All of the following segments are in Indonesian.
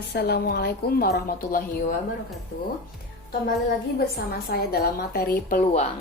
Assalamualaikum warahmatullahi wabarakatuh. Kembali lagi bersama saya dalam materi peluang.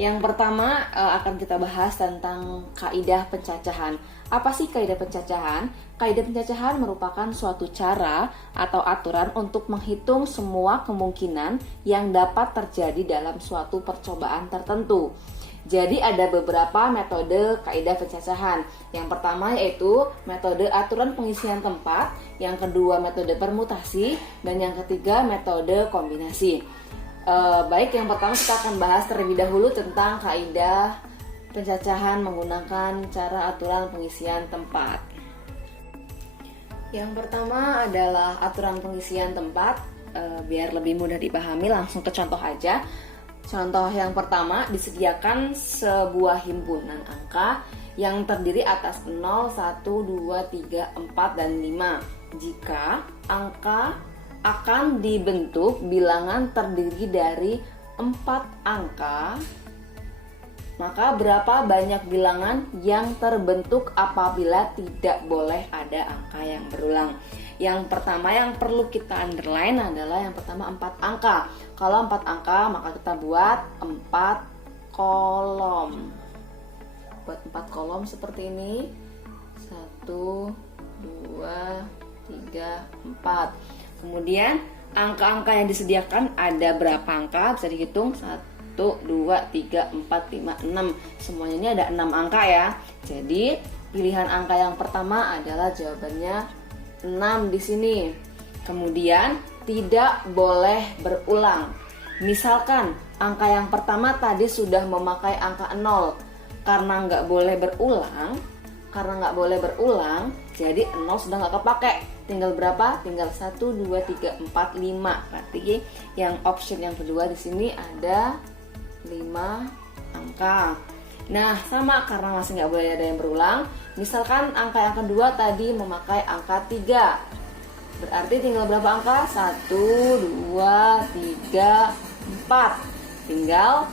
Yang pertama akan kita bahas tentang kaidah pencacahan. Apa sih kaidah pencacahan? Kaidah pencacahan merupakan suatu cara atau aturan untuk menghitung semua kemungkinan yang dapat terjadi dalam suatu percobaan tertentu. Jadi ada beberapa metode kaidah pencacahan. Yang pertama yaitu metode aturan pengisian tempat, yang kedua metode permutasi, dan yang ketiga metode kombinasi. Baik, yang pertama kita akan bahas terlebih dahulu tentang kaidah pencacahan menggunakan cara aturan pengisian tempat. Yang pertama adalah aturan pengisian tempat. Biar lebih mudah dipahami, langsung ke contoh aja. Contoh yang pertama, disediakan sebuah himpunan angka yang terdiri atas 0, 1, 2, 3, 4, dan 5. Jika angka akan dibentuk bilangan terdiri dari 4 angka, maka berapa banyak bilangan yang terbentuk apabila tidak boleh ada angka yang berulang? Yang pertama yang perlu kita underline adalah yang pertama 4 angka. Kalau 4 angka maka kita buat 4 kolom. Buat 4 kolom seperti ini. 1, 2, 3, 4. Kemudian angka-angka yang disediakan ada berapa angka? Bisa dihitung 1, 2, 3, 4, 5, 6. Semuanya ini ada 6 angka ya. Jadi pilihan angka yang pertama adalah jawabannya 6 di sini. Kemudian tidak boleh berulang. Misalkan angka yang pertama tadi sudah memakai angka 0. Karena nggak boleh berulang, jadi 0 sudah nggak kepake. Tinggal berapa? Tinggal 1, 2, 3, 4, 5. Berarti yang option yang kedua di sini ada 5 angka. Nah, sama karena masih nggak boleh ada yang berulang. Misalkan angka yang kedua tadi memakai angka 3. Berarti tinggal berapa angka? 1, 2, 3, 4. Tinggal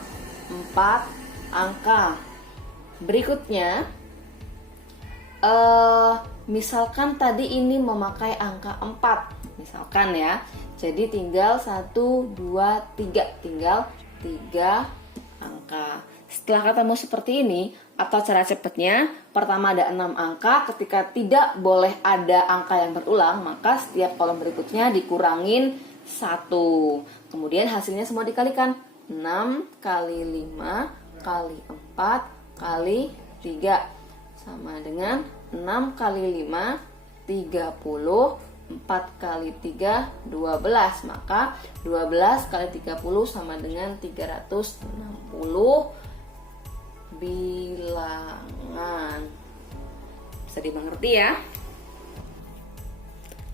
4 angka. Berikutnya, misalkan tadi ini memakai angka 4. Misalkan ya. Jadi tinggal 1, 2, 3. Tinggal 3 angka. Setelah ketemu seperti ini, atau cara cepatnya, pertama ada 6 angka, ketika tidak boleh ada angka yang berulang, maka setiap kolom berikutnya dikurangin 1. Kemudian hasilnya semua dikalikan. 6 kali 5 kali 4 kali 3. Sama dengan 6 kali 5, 30. 4 kali 3, 12. Maka 12 kali 30 sama dengan 360 bilangan. Bisa dimengerti ya?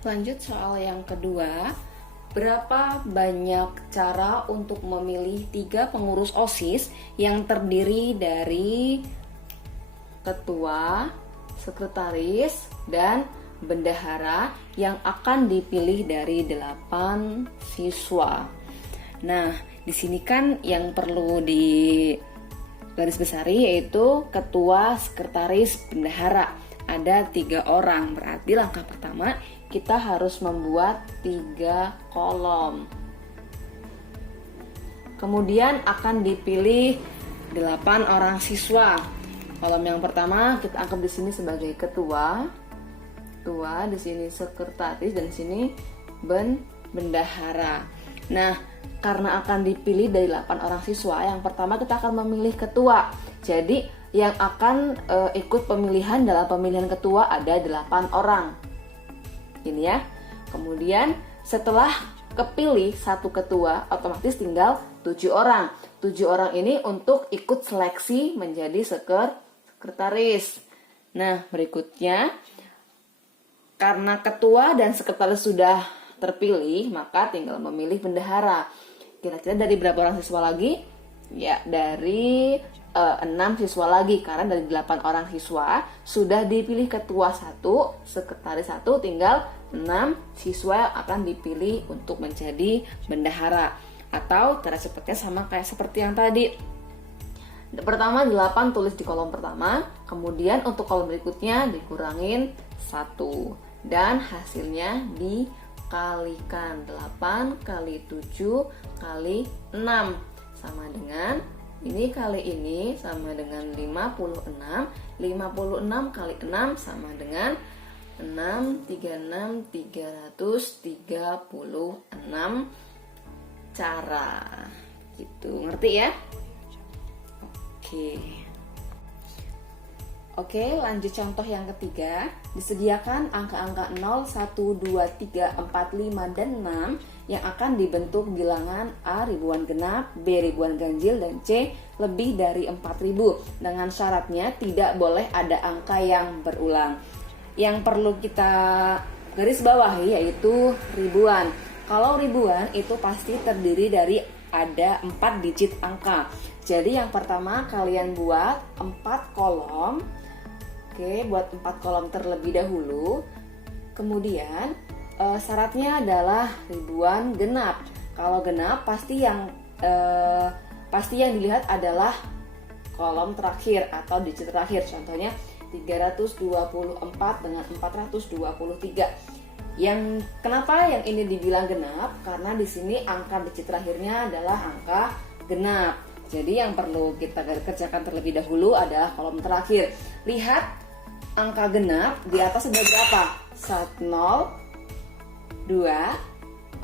Lanjut soal yang kedua. Berapa banyak cara untuk memilih 3 pengurus OSIS yang terdiri dari ketua, sekretaris, dan bendahara yang akan dipilih dari 8 siswa. Nah, di sini kan yang perlu di garis besari yaitu ketua, sekretaris, bendahara. Ada 3 orang. Berarti langkah pertama kita harus membuat 3 kolom. Kemudian akan dipilih 8 orang siswa. Kolom yang pertama kita anggap di sini sebagai ketua, di sini sekretaris, dan di sini bendahara. Nah, karena akan dipilih dari 8 orang siswa, yang pertama kita akan memilih ketua. Jadi yang akan ikut pemilihan dalam pemilihan ketua ada 8 orang. Ini ya. Kemudian setelah kepilih 1 ketua, otomatis tinggal 7 orang. 7 orang ini untuk ikut seleksi menjadi sekretaris. Nah, berikutnya karena ketua dan sekretaris sudah terpilih, maka tinggal memilih bendahara. Kira-kira dari berapa orang siswa lagi? Ya, dari 6 siswa lagi. Karena dari 8 orang siswa sudah dipilih ketua 1, sekretaris 1, tinggal 6 siswa yang akan dipilih untuk menjadi bendahara. Atau cara cepatnya sama kayak seperti yang tadi. Pertama 8 tulis di kolom pertama, kemudian untuk kolom berikutnya dikurangin 1. Dan hasilnya kalikan 8 kali 7 kali 6 sama dengan ini kali ini sama dengan 56. 56 kali 6 sama dengan 636 336 cara. Gitu, ngerti ya? Oke, lanjut contoh yang ketiga. Disediakan angka-angka 0, 1, 2, 3, 4, 5, dan 6 yang akan dibentuk bilangan A ribuan genap, B ribuan ganjil, dan C lebih dari 4000. Dengan syaratnya tidak boleh ada angka yang berulang. Yang perlu kita garis bawahi yaitu ribuan. Kalau ribuan itu pasti terdiri dari ada 4 digit angka. Jadi yang pertama kalian buat 4 kolom. Oke, buat 4 kolom terlebih dahulu. Kemudian syaratnya adalah ribuan genap. Kalau genap pasti yang dilihat adalah kolom terakhir atau digit terakhir. Contohnya 324 dengan 423. Yang kenapa yang ini dibilang genap? Karena di sini angka digit terakhirnya adalah angka genap. Jadi yang perlu kita kerjakan terlebih dahulu adalah kolom terakhir. Lihat angka genap di atas ada berapa? 0, 2,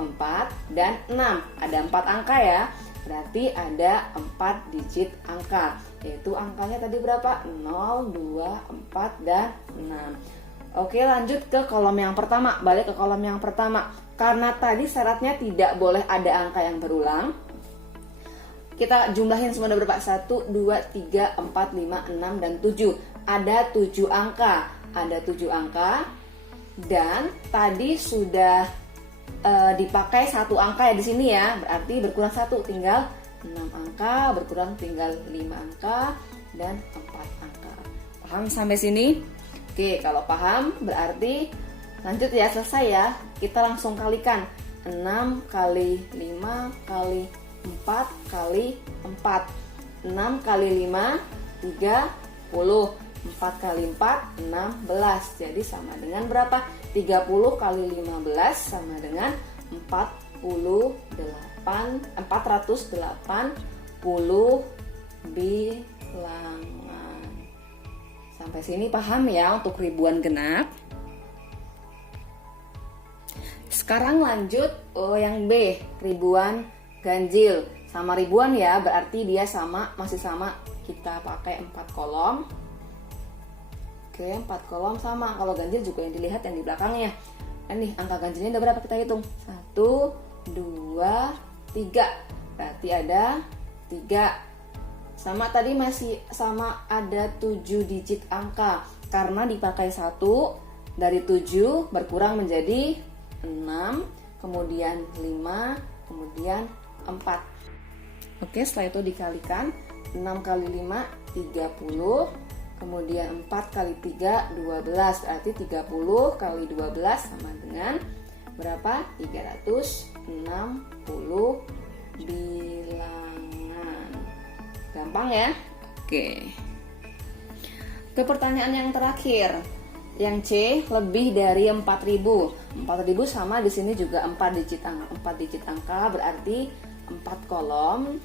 4, dan 6. Ada 4 angka ya. Berarti ada 4 digit angka. Yaitu angkanya tadi berapa? 0, 2, 4, dan 6. Oke, lanjut ke kolom yang pertama. Balik ke kolom yang pertama. Karena tadi syaratnya tidak boleh ada angka yang berulang. Kita jumlahin semua ada berapa? 1, 2, 3, 4, 5, 6, dan 7. Ada 7 angka. Ada 7 angka. Dan tadi sudah dipakai 1 angka ya di sini ya. Berarti berkurang 1, tinggal 6 angka, berkurang tinggal 5 angka, dan 4 angka. Paham sampai sini? Oke, kalau paham berarti lanjut ya, selesai ya. Kita langsung kalikan 6 kali 5 kali 4 kali 4. 6 kali 5 30. 4 kali 4 16. Jadi sama dengan berapa? 30 kali 15 sama dengan 480 bilangan. Sampai sini paham ya untuk ribuan genap? Sekarang lanjut yang B, ribuan ganjil. Sama ribuan ya, berarti dia masih sama, kita pakai 4 kolom. Oke, 4 kolom sama. Kalau ganjil juga yang dilihat yang di belakangnya. Nah nih, angka ganjilnya ada berapa? Kita hitung. 1, 2, 3. Berarti ada 3. Sama tadi masih sama, ada 7 digit angka. Karena dipakai 1, dari 7 berkurang menjadi 6, kemudian 5, kemudian 4. Oke, setelah itu dikalikan. 6 kali 5 30, kemudian 4 kali 3 12. Berarti 30 kali 12 sama dengan berapa? 360 bilangan. Gampang ya? Oke. Ke pertanyaan yang terakhir. Yang C lebih dari 4000. 4000 sama di sini juga 4 digit angka. 4 digit angka berarti 4 kolom.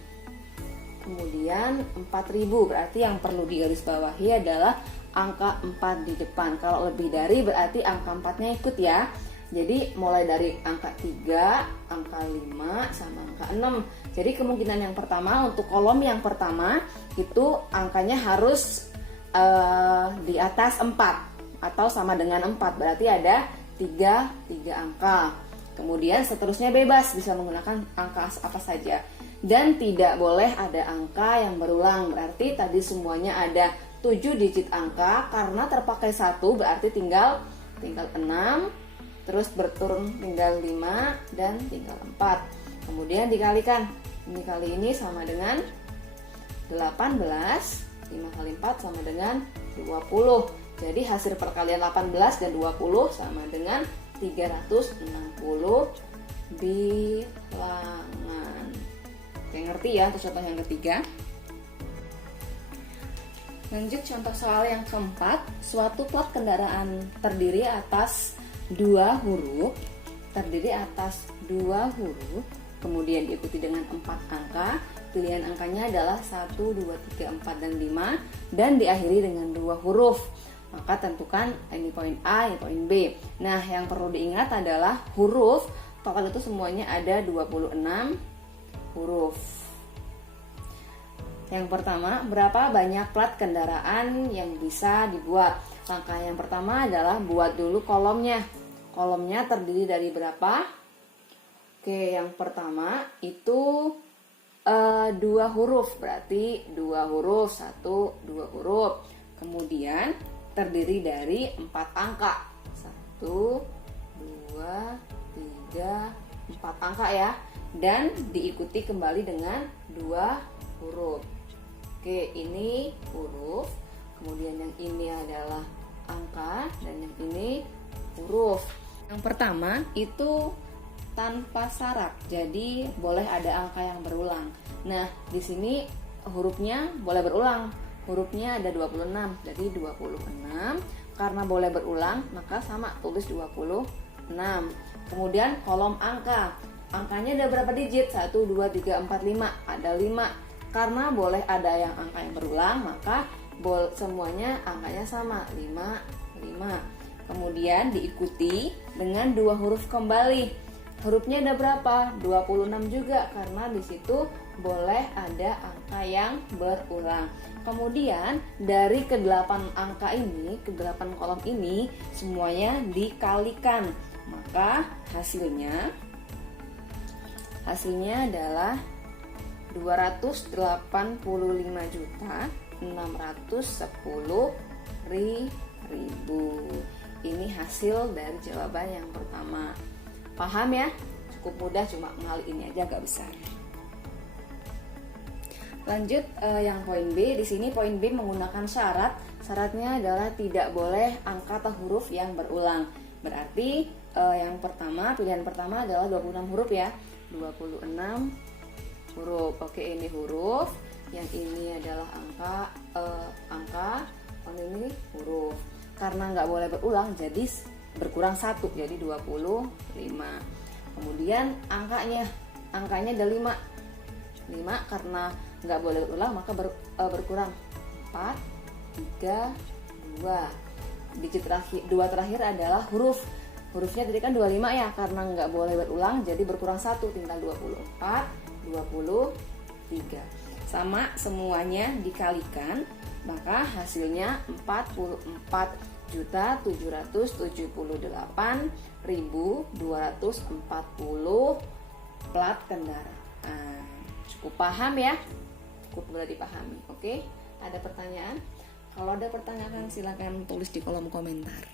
Kemudian 4000 berarti yang perlu digarisbawahi adalah angka 4 di depan. Kalau lebih dari berarti angka 4-nya ikut ya. Jadi mulai dari angka 3, angka 5, sama angka 6. Jadi kemungkinan yang pertama untuk kolom yang pertama itu angkanya harus di atas 4 atau sama dengan 4. Berarti ada 3 angka. Kemudian seterusnya bebas, bisa menggunakan angka apa saja. Dan tidak boleh ada angka yang berulang. Berarti tadi semuanya ada 7 digit angka. Karena terpakai 1 berarti tinggal 6. Terus berturun tinggal 5 dan tinggal 4. Kemudian dikalikan. Ini kali ini sama dengan 18. 5 kali 4 sama dengan 20. Jadi hasil perkalian 18 dan 20 sama dengan 360 bilangan. Oke, ngerti ya untuk contoh yang ketiga. Lanjut contoh soal yang keempat. Suatu plat kendaraan terdiri atas 2 huruf terdiri atas 2 huruf, kemudian diikuti dengan 4 angka. Pilihan angkanya adalah 1, 2, 3, 4, dan 5, dan diakhiri dengan 2 huruf. Maka tentukan ini poin A, ini poin B. Nah, yang perlu diingat adalah huruf total itu semuanya ada 26 huruf. Yang pertama, berapa banyak plat kendaraan yang bisa dibuat? Langkah yang pertama adalah buat dulu kolomnya. Kolomnya terdiri dari berapa? Oke, yang pertama itu 2 huruf, berarti 2 huruf, 1, 2 huruf. Kemudian terdiri dari 4 angka, 1, 2, 3, 4 angka ya. Dan diikuti kembali dengan 2 huruf. Oke, ini huruf, kemudian yang ini adalah angka, dan yang ini huruf. Yang pertama itu tanpa syarat, jadi boleh ada angka yang berulang. Nah, di sini hurufnya boleh berulang. Hurufnya ada 26, jadi 26. Karena boleh berulang, maka sama tulis 26. Kemudian kolom angka. Angkanya ada berapa digit? 1, 2, 3, 4, 5. Ada 5. Karena boleh ada yang angka yang berulang, maka semuanya angkanya sama, 5, 5. Kemudian diikuti dengan 2 huruf kembali. Hurufnya ada berapa? 26 juga, karena di situ boleh ada angka yang berulang. Kemudian dari ke-8 angka ini, ke-8 kolom ini semuanya dikalikan. Maka hasilnya adalah 285.610.000. Ini hasil dari jawaban yang pertama. Paham ya? Cukup mudah, cuma kali ini aja agak besar. Lanjut yang poin B. Di sini poin B menggunakan syarat. Syaratnya adalah tidak boleh angka atau huruf yang berulang. Berarti yang pertama, pilihan pertama adalah 26 huruf ya. 26 huruf. Oke, ini huruf. Yang ini adalah angka. Yang ini huruf. Karena nggak boleh berulang, jadi berkurang 1, jadi 25. Kemudian angkanya ada 5 karena nggak boleh berulang, maka berkurang 4, 3, 2. Digit terakhir, 2 terakhir adalah hurufnya tadi kan 25 ya, karena nggak boleh berulang, jadi berkurang 1, tinggal 24, 23. Sama semuanya dikalikan, maka hasilnya 44.778.240 plat kendaraan. Cukup paham ya? Cukup mudah dipahami. Oke? Ada pertanyaan? Kalau ada pertanyaan silakan tulis di kolom komentar.